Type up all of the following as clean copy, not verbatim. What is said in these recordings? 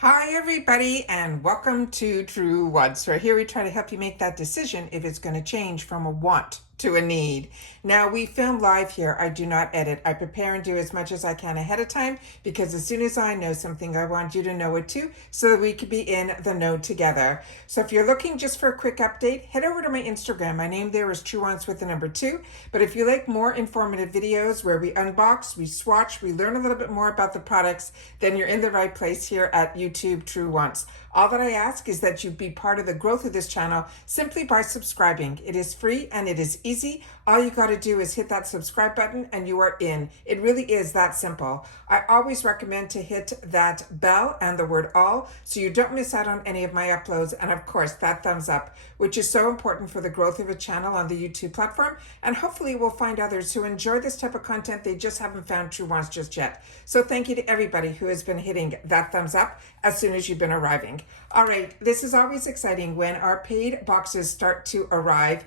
Hi everybody and welcome to Truewants, where here we try to help you make that decision if it's going to change from a want to a need. Now we film live here. I do not edit. I prepare and do as much as I can ahead of time because as soon as I know something, I want you to know it too so that we could be in the know together. So if you're looking just for a quick update, head over to my Instagram. My name there is Truewants with the number 2. But if you like more informative videos where we unbox, we swatch, we learn a little bit more about the products, then you're in the right place here at YouTube Truewants. All that I ask is that you be part of the growth of this channel simply by subscribing. It is free and it is easy. All you got to do is hit that subscribe button and you are in. It really is that simple. I always recommend to hit that bell and the word all so you don't miss out on any of my uploads, and of course that thumbs up, which is so important for the growth of a channel on the YouTube platform, and hopefully we'll find others who enjoy this type of content. They just haven't found Truewants just yet. So thank you to everybody who has been hitting that thumbs up as soon as you've been arriving. All right, this is always exciting when our paid boxes start to arrive.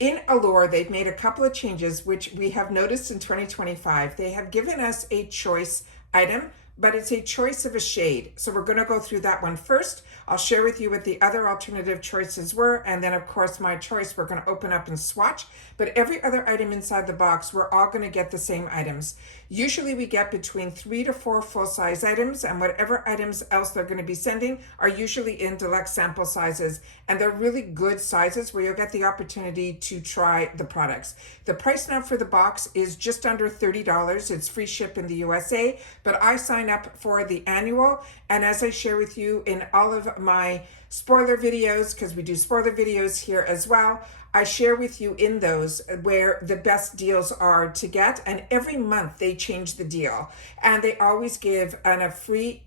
In Allure, they've made a couple of changes which we have noticed in 2025. They have given us a choice item, but it's a choice of a shade. So we're going to go through that one first. I'll share with you what the other alternative choices were, and then of course my choice we're going to open up and swatch. But every other item inside the box, we're all going to get the same items. Usually we get between 3 to 4 full-size items, and whatever items else they're going to be sending are usually in deluxe sample sizes, and they're really good sizes where you'll get the opportunity to try the products. The price now for the box is just under $30. It's free ship in the USA, but I sign up for the annual, and as I share with you in all of my spoiler videos, because we do spoiler videos here as well, I share with you in those where the best deals are to get, and every month they change the deal, and they always give a free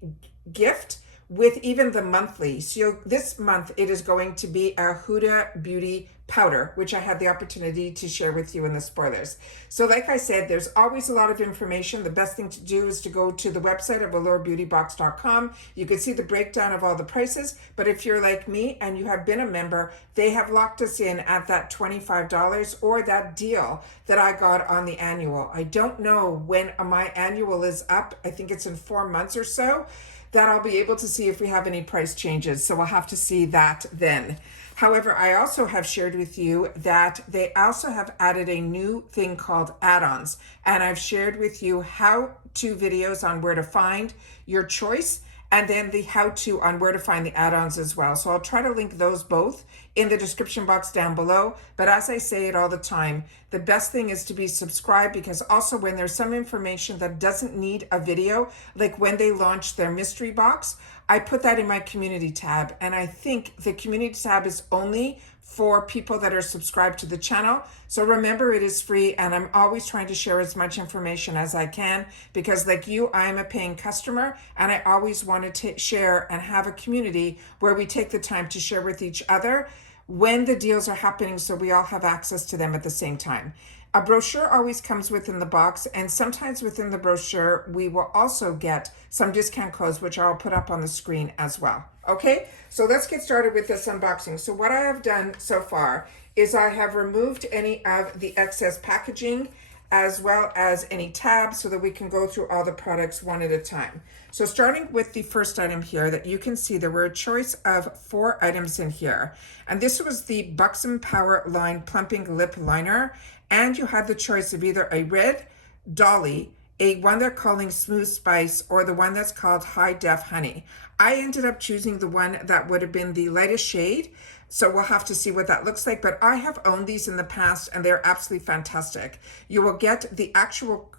gift with even the monthly. So this month it is going to be a Huda Beauty powder, which I had the opportunity to share with you in the spoilers. So like I said, there's always a lot of information. The best thing to do is to go to the website of AllureBeautyBox.com. You can see the breakdown of all the prices, but if you're like me and you have been a member, they have locked us in at that $25 or that deal that I got on the annual. I don't know when my annual is up. I think it's in 4 months or so that I'll be able to see if we have any price changes. So we'll have to see that then. However, I also have shared with you that they also have added a new thing called add-ons. And I've shared with you how-to videos on where to find your choice, and then the how-to on where to find the add-ons as well. So I'll try to link those both in the description box down below. But as I say it all the time, the best thing is to be subscribed, because also when there's some information that doesn't need a video, like when they launched their mystery box, I put that in my community tab. And I think the community tab is only for people that are subscribed to the channel. So remember, it is free, and I'm always trying to share as much information as I can, because like you, I am a paying customer, and I always want to share and have a community where we take the time to share with each other when the deals are happening, so we all have access to them at the same time. A brochure always comes within the box, and sometimes within the brochure, we will also get some discount codes, which I'll put up on the screen as well. Okay, so let's get started with this unboxing. So what I have done so far is I have removed any of the excess packaging as well as any tabs so that we can go through all the products one at a time. So starting with the first item here that you can see, there were a choice of 4 items in here. And this was the Buxom Power Line Plumping Lip Liner. And you had the choice of either a red Dolly, one they're calling Smooth Spice, or the one that's called High Def Honey. I ended up choosing the one that would have been the lightest shade, so we'll have to see what that looks like. But I have owned these in the past, and they're absolutely fantastic. You will get the actual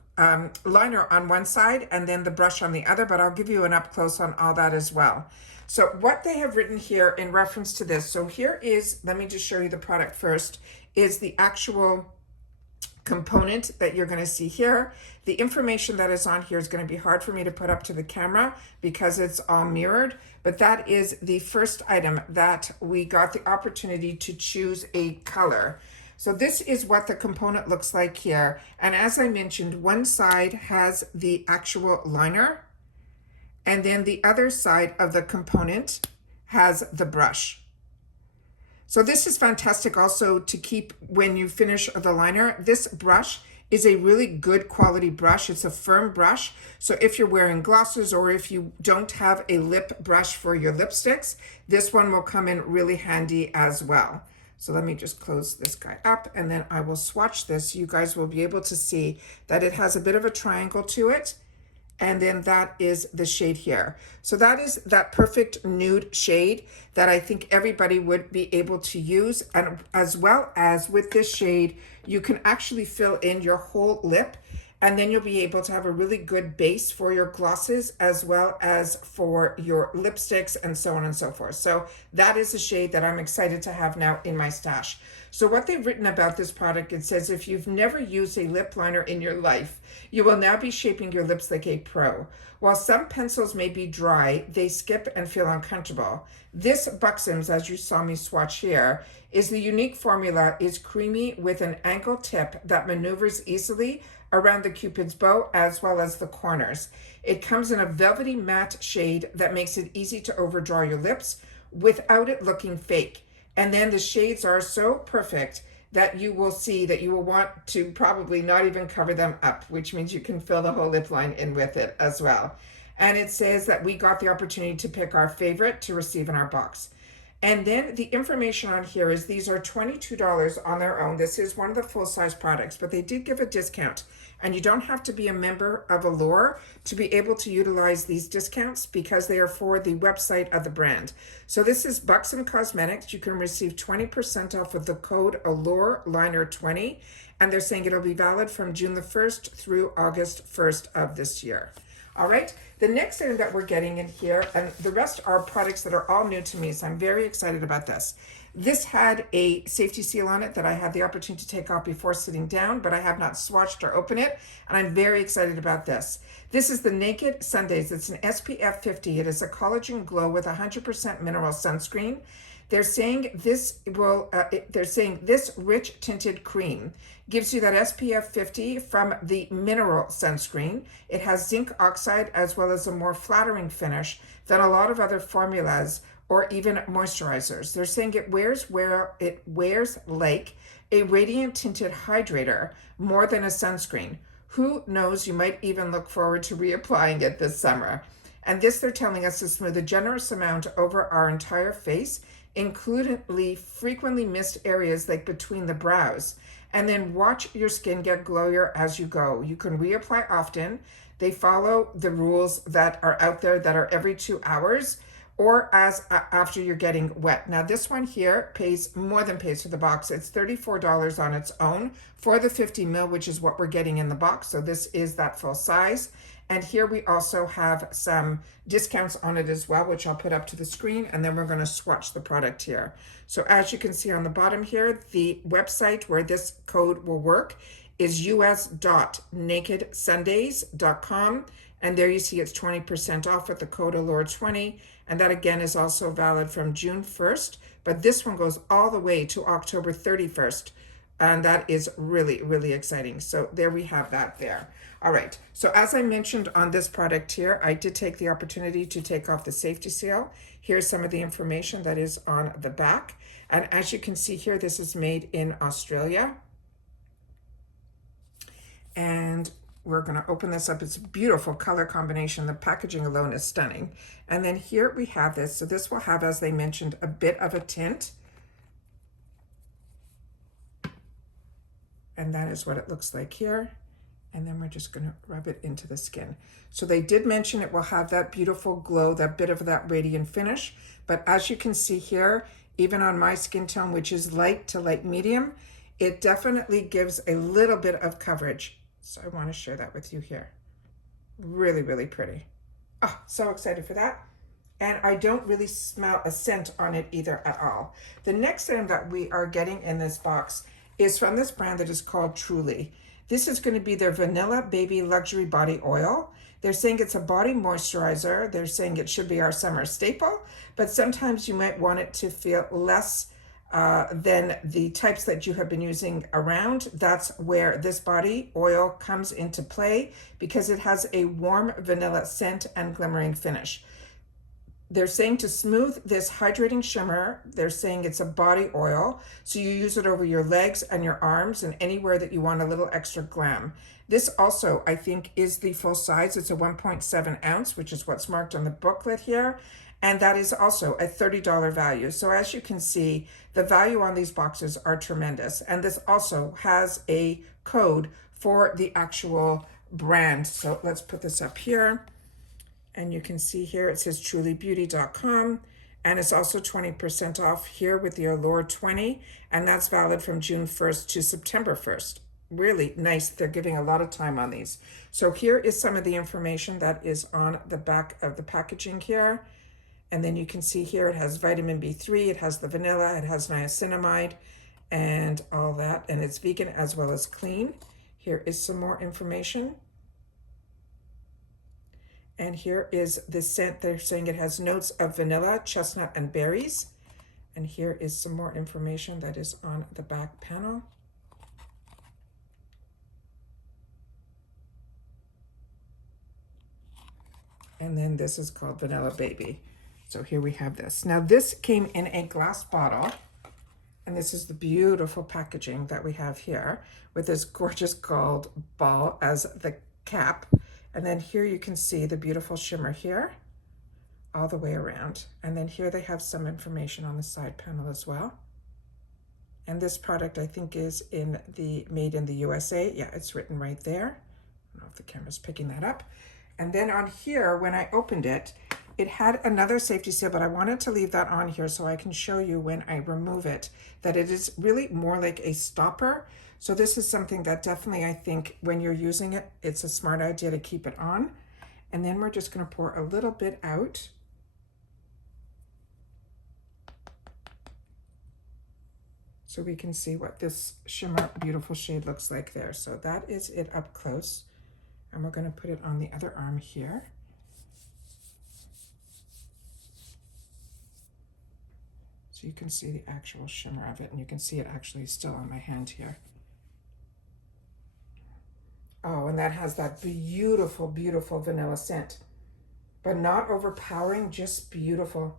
liner on one side and then the brush on the other, but I'll give you an up close on all that as well. So what they have written here in reference to this, so here is, let me just show you the product first, is the actual component that you're going to see here. The information that is on here is going to be hard for me to put up to the camera because it's all mirrored, but that is the first item that we got the opportunity to choose a color. So this is what the component looks like here. And as I mentioned, one side has the actual liner, and then the other side of the component has the brush. So this is fantastic also to keep when you finish the liner. This brush is a really good quality brush. It's a firm brush. So if you're wearing glosses or if you don't have a lip brush for your lipsticks, this one will come in really handy as well. So let me just close this guy up and then I will swatch this. You guys will be able to see that it has a bit of a triangle to it. And then that is the shade here. So that is that perfect nude shade that I think everybody would be able to use. And as well as with this shade, you can actually fill in your whole lip, and then you'll be able to have a really good base for your glosses as well as for your lipsticks and so on and so forth. So that is a shade that I'm excited to have now in my stash. So what they've written about this product, it says, if you've never used a lip liner in your life, you will now be shaping your lips like a pro. While some pencils may be dry, they skip and feel uncomfortable. This Buxom's, as you saw me swatch here, is the unique formula, is creamy with an angle tip that maneuvers easily around the Cupid's bow as well as the corners. It comes in a velvety matte shade that makes it easy to overdraw your lips without it looking fake. And then the shades are so perfect that you will see that you will want to probably not even cover them up, which means you can fill the whole lip line in with it as well. And it says that we got the opportunity to pick our favorite to receive in our box. And then the information on here is these are $22 on their own. This is one of the full-size products, but they did give a discount. And you don't have to be a member of Allure to be able to utilize these discounts because they are for the website of the brand. So this is Buxom Cosmetics. You can receive 20% off with the code Allure Liner 20. And they're saying it'll be valid from June the 1st through August 1st of this year. All right, the next thing that we're getting in here, and the rest are products that are all new to me, so I'm very excited about this. This had a safety seal on it that I had the opportunity to take off before sitting down, but I have not swatched or opened it, and I'm very excited about this. This is the Naked Sundays. It's an SPF 50. It is a collagen glow with 100% mineral sunscreen. They're saying this rich tinted cream gives you that SPF 50 from the mineral sunscreen. It has zinc oxide as well as a more flattering finish than a lot of other formulas or even moisturizers. They're saying it wears like a radiant tinted hydrator more than a sunscreen. Who knows, you might even look forward to reapplying it this summer. And this, they're telling us, to smooth a generous amount over our entire face, including frequently missed areas like between the brows. And then watch your skin get glowier as you go. You can reapply often. They follow the rules that are out there that are every 2 hours or after you're getting wet. Now this one here more than pays for the box. It's $34 on its own for the 50 ml, which is what we're getting in the box. So this is that full size. And here we also have some discounts on it as well, which I'll put up to the screen, and then we're going to swatch the product here. So as you can see on the bottom here, the website where this code will work is us.nakedsundays.com. And there you see it's 20% off with the code Allure 20. And that again is also valid from June 1st. But this one goes all the way to October 31st. And that is really, really exciting. So there we have that there. All right. So as I mentioned on this product here, I did take the opportunity to take off the safety seal. Here's some of the information that is on the back. And as you can see here, this is made in Australia. And we're going to open this up. It's a beautiful color combination. The packaging alone is stunning. And then here we have this. So this will have, as they mentioned, a bit of a tint. And that is what it looks like here. And then we're just going to rub it into the skin. So they did mention it will have that beautiful glow, that bit of that radiant finish. But as you can see here, even on my skin tone, which is light to light medium, it definitely gives a little bit of coverage. So I want to share that with you here. Really, really pretty. Oh, so excited for that. And I don't really smell a scent on it either at all. The next item that we are getting in this box is from this brand that is called Truly. This is going to be their Vanilla Baby Luxury Body Oil. They're saying it's a body moisturizer. They're saying it should be our summer staple, but sometimes you might want it to feel less than the types that you have been using around. That's where this body oil comes into play because it has a warm vanilla scent and glimmering finish. They're saying to smooth this hydrating shimmer, they're saying it's a body oil. So you use it over your legs and your arms and anywhere that you want a little extra glam. This also, I think, is the full size. It's a 1.7 ounce, which is what's marked on the booklet here. And that is also a $30 value. So as you can see, the value on these boxes are tremendous. And this also has a code for the actual brand. So let's put this up here. And you can see here, it says trulybeauty.com. And it's also 20% off here with the Allure 20. And that's valid from June 1st to September 1st. Really nice. They're giving a lot of time on these. So here is some of the information that is on the back of the packaging here. And then you can see here it has vitamin B3, it has the vanilla, it has niacinamide and all that. And it's vegan as well as clean. Here is some more information. And here is the scent. They're saying it has notes of vanilla, chestnut, and berries. And here is some more information that is on the back panel. And then this is called Vanilla Baby. So here we have this. Now this came in a glass bottle. And this is the beautiful packaging that we have here with this gorgeous gold ball as the cap. And then here you can see the beautiful shimmer here all the way around. And then here they have some information on the side panel as well. And this product I think is made in the USA. Yeah, it's written right there. I don't know if the camera's picking that up. And then on here, when I opened it, it had another safety seal, but I wanted to leave that on here so I can show you when I remove it, that it is really more like a stopper. So this is something that definitely, I think when you're using it, it's a smart idea to keep it on. And then we're just gonna pour a little bit out. So we can see what this shimmer beautiful shade looks like there. So that is it up close. And we're gonna put it on the other arm here. So you can see the actual shimmer of it, and you can see it actually still on my hand here. Oh, and that has that beautiful, beautiful vanilla scent, but not overpowering, just beautiful.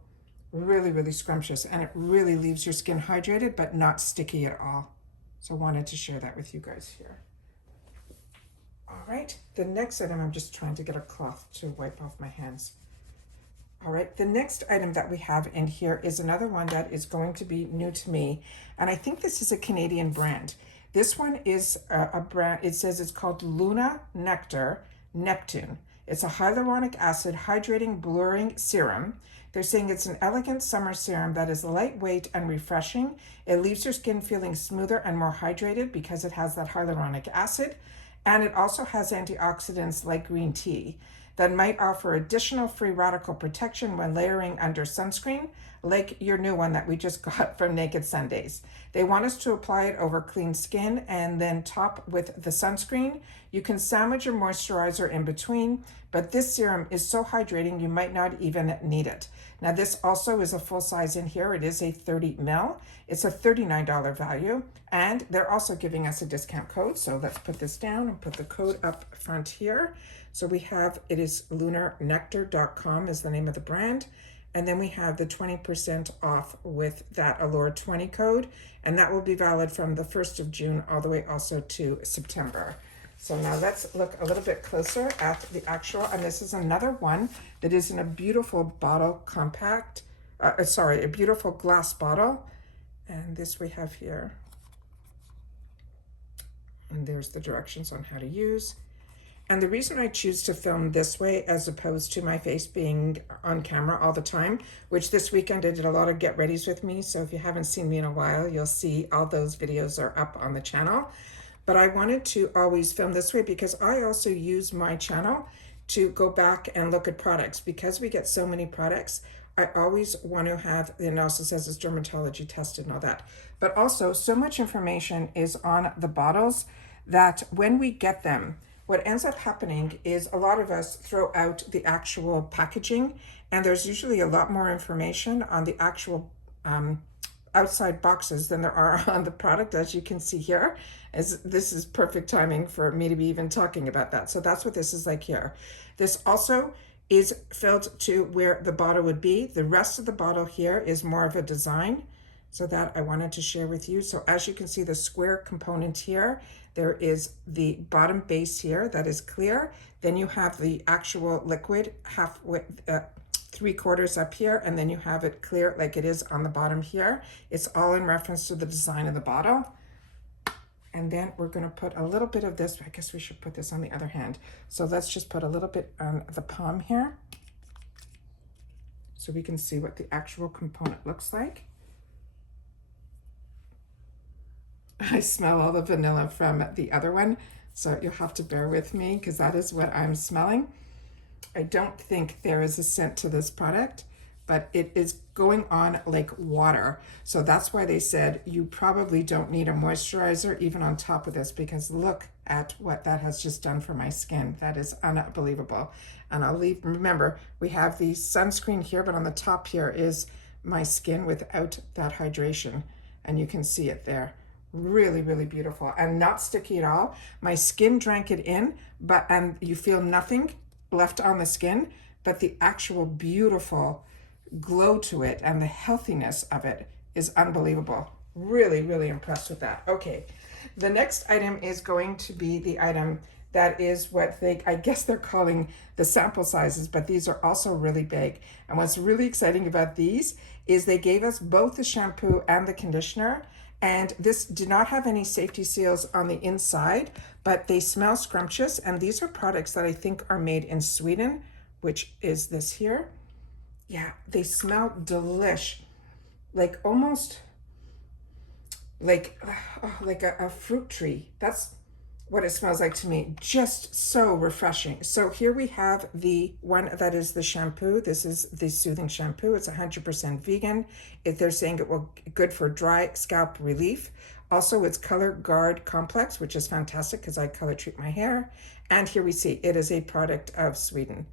Really, really scrumptious, and it really leaves your skin hydrated, but not sticky at all. So I wanted to share that with you guys here. All right, the next item, I'm just trying to get a cloth to wipe off my hands. All right, the next item that we have in here is another one that is going to be new to me. And I think this is a Canadian brand. This one is a brand, it says it's called Luna Nectar Neptune. It's a hyaluronic acid hydrating blurring serum. They're saying it's an elegant summer serum that is lightweight and refreshing. It leaves your skin feeling smoother and more hydrated because it has that hyaluronic acid. And it also has antioxidants like green tea that might offer additional free radical protection when layering under sunscreen, like your new one that we just got from Naked Sundays. They want us to apply it over clean skin and then top with the sunscreen. You can sandwich your moisturizer in between, but this serum is so hydrating you might not even need it. Now this also is a full size in here. It is a 30 ml. It's a $39 value, and they're also giving us a discount code. So let's put this down and put the code up front here. So we have, it is lunarnectar.com is the name of the brand. And then we have the 20% off with that Allure 20 code. And that will be valid from the 1st of June all the way also to September. So now let's look a little bit closer at the actual, and this is another one that is in a beautiful bottle compact, a beautiful glass bottle. And this we have here. And there's the directions on how to use. And the reason I choose to film this way as opposed to my face being on camera all the time, which this weekend I did a lot of get readies with me. So if you haven't seen me in a while, you'll see all those videos are up on the channel. But I wanted to always film this way because I also use my channel to go back and look at products. Because we get so many products, I always want to have, and it also says it's dermatology tested and all that. But also so much information is on the bottles that when we get them, what ends up happening is a lot of us throw out the actual packaging, and there's usually a lot more information on the actual outside boxes than there are on the product, as you can see here. As this is perfect timing for me to be even talking about that. So that's what this is like here. This also is filled to where the bottle would be. The rest of the bottle here is more of a design. So that I wanted to share with you. So as you can see, the square component here, there is the bottom base here that is clear. Then you have the actual liquid halfway, 3/4 up here, and then you have it clear like it is on the bottom here. It's all in reference to the design of the bottle. And then we're going to put a little bit of this. I guess we should put this on the other hand. So let's just put a little bit on the palm here so we can see what the actual component looks like. I smell all the vanilla from the other one, so you'll have to bear with me because that is what I'm smelling. I don't think there is a scent to this product, but it is going on like water. So that's why they said you probably don't need a moisturizer even on top of this, because look at what that has just done for my skin. That is unbelievable. And I'll leave, remember, we have the sunscreen here, but on the top here is my skin without that hydration. And you can see it there. Really, really beautiful and not sticky at all. My skin drank it in, and you feel nothing left on the skin, but the actual beautiful glow to it and the healthiness of it is unbelievable. Really, really impressed with that. Okay, the next item is going to be the item that is what I guess they're calling the sample sizes, but these are also really big. And what's really exciting about these is they gave us both the shampoo and the conditioner. And this did not have any safety seals on the inside, but they smell scrumptious. And these are products that I think are made in Sweden, which is this here. Yeah, they smell delish, like almost like a fruit tree. That's what it smells like to me. Just so refreshing. So here we have the one that is the shampoo. This is the soothing shampoo. It's 100% vegan. They're saying it will good for dry scalp relief. Also, it's color guard complex, which is fantastic because I color treat my hair. And here we see it is a product of Sweden.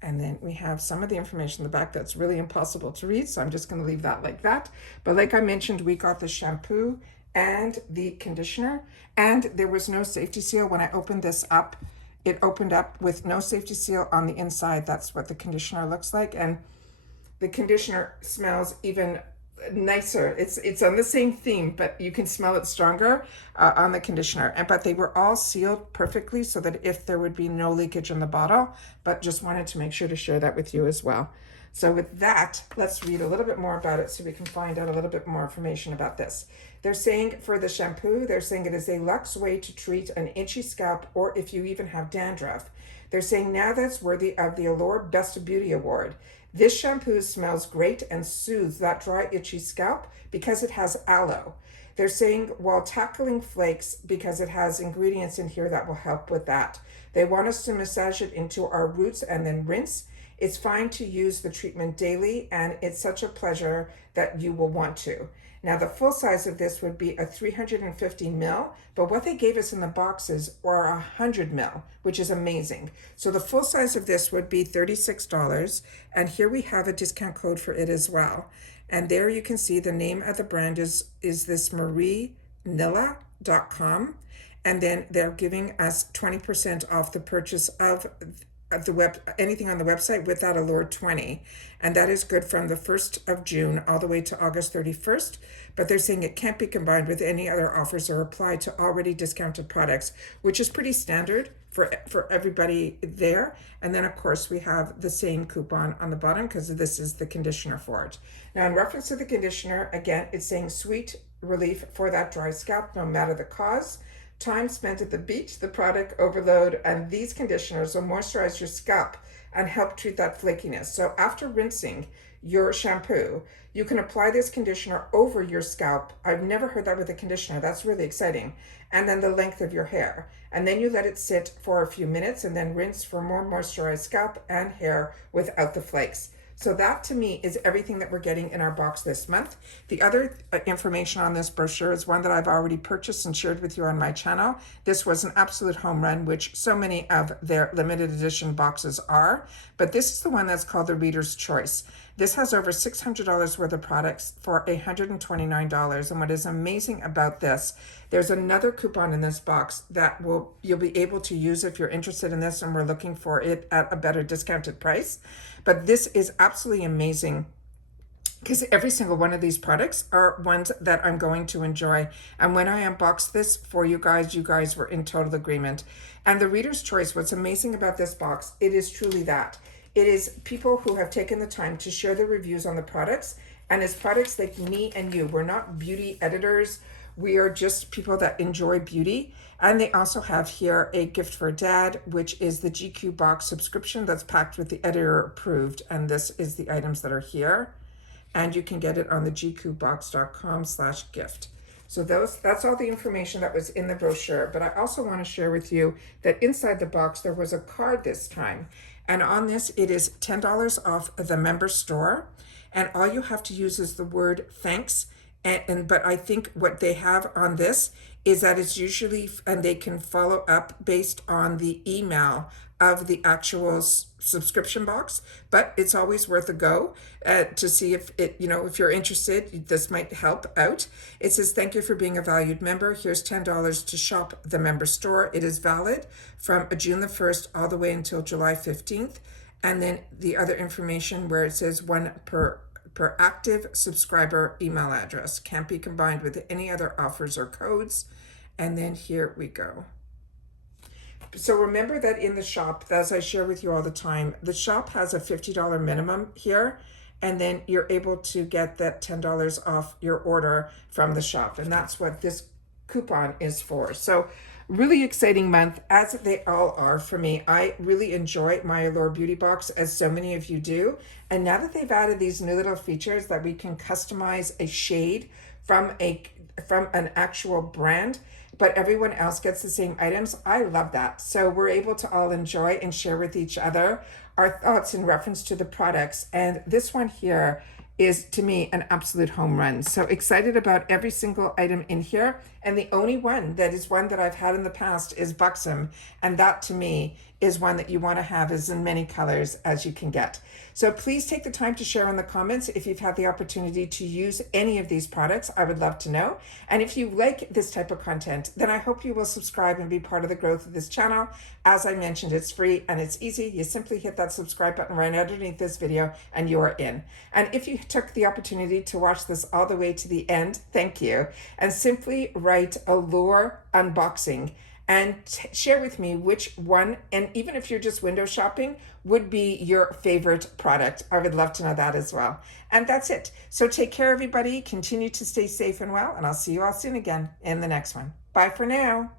And then we have some of the information in the back that's really impossible to read, so I'm just going to leave that like that. But like I mentioned, we got the shampoo and the conditioner, and there was no safety seal. When I opened this up, it opened up with no safety seal on the inside. That's what the conditioner looks like, and the conditioner smells even nicer. It's on the same theme, but you can smell it stronger on the conditioner. But they were all sealed perfectly so that if there would be no leakage in the bottle, but just wanted to make sure to share that with you as well. So with that, let's read a little bit more about it so we can find out a little bit more information about this. They're saying for the shampoo, they're saying it is a luxe way to treat an itchy scalp, or if you even have dandruff. They're saying now that's worthy of the Allure Best of Beauty Award. This shampoo smells great and soothes that dry, itchy scalp because it has aloe. They're saying while tackling flakes because it has ingredients in here that will help with that. They want us to massage it into our roots and then rinse. It's fine to use the treatment daily, and it's such a pleasure that you will want to. Now, the full size of this would be a 350 ml, but what they gave us in the boxes are 100 ml, which is amazing. So the full size of this would be $36, and here we have a discount code for it as well. And there you can see the name of the brand is this Nila.com, and then they're giving us 20% off the purchase of anything on the website with that Allure 20, and that is good from the 1st of June all the way to August 31st. But they're saying it can't be combined with any other offers or applied to already discounted products, which is pretty standard for everybody there. And then of course we have the same coupon on the bottom because this is the conditioner for it. Now in reference to the conditioner, again, it's saying sweet relief for that dry scalp no matter the cause. Time spent at the beach, the product overload, and these conditioners will moisturize your scalp and help treat that flakiness. So after rinsing your shampoo, you can apply this conditioner over your scalp. I've never heard that with a conditioner. That's really exciting. And then the length of your hair. And then you let it sit for a few minutes and then rinse for more moisturized scalp and hair without the flakes. So that to me is everything that we're getting in our box this month. The other information on this brochure is one that I've already purchased and shared with you on my channel. This was an absolute home run, which so many of their limited edition boxes are, but this is the one that's called the Reader's Choice. This has over $600 worth of products for $129. And what is amazing about this, there's another coupon in this box that you'll be able to use if you're interested in this and we're looking for it at a better discounted price. But this is absolutely amazing because every single one of these products are ones that I'm going to enjoy. And when I unboxed this for you guys were in total agreement. And the Reader's Choice, what's amazing about this box, it is truly that. It is people who have taken the time to share their reviews on the products. And it's products like me and you. We're not beauty editors. We are just people that enjoy beauty. And they also have here a gift for dad, which is the GQ box subscription that's packed with the editor approved. And this is the items that are here. And you can get it on the gqbox.com/gift. So that's all the information that was in the brochure. But I also want to share with you that inside the box, there was a card this time. And on this, it is $10 off the member store. And all you have to use is the word thanks. But I think what they have on this is that it's usually, and they can follow up based on the email of the actual subscription box, but it's always worth a go to see if if you're interested, this might help out. It says, thank you for being a valued member. Here's $10 to shop the member store. It is valid from June the 1st all the way until July 15th. And then the other information where it says one per active subscriber email address, can't be combined with any other offers or codes. And then here we go. So remember that in the shop, as I share with you all the time, the shop has a $50 minimum here, and then you're able to get that $10 off your order from the shop. And that's what this coupon is for. So really exciting month, as they all are for me. I really enjoy my Allure Beauty Box, as so many of you do. And now that they've added these new little features that we can customize a shade from an actual brand, but everyone else gets the same items, I love that. So we're able to all enjoy and share with each other our thoughts in reference to the products. And this one here is, to me, an absolute home run. So excited about every single item in here. And the only one that is one that I've had in the past is Buxom. And that, to me, is one that you want to have as in many colors as you can get. So please take the time to share in the comments if you've had the opportunity to use any of these products. I would love to know. And if you like this type of content, then I hope you will subscribe and be part of the growth of this channel. As I mentioned, it's free and it's easy. You simply hit that subscribe button right underneath this video and you are in. And if you took the opportunity to watch this all the way to the end, thank you. And simply write Allure unboxing and share with me which one, and even if you're just window shopping, would be your favorite product. I would love to know that as well. And that's it. So take care, everybody. Continue to stay safe and well, and I'll see you all soon again in the next one. Bye for now.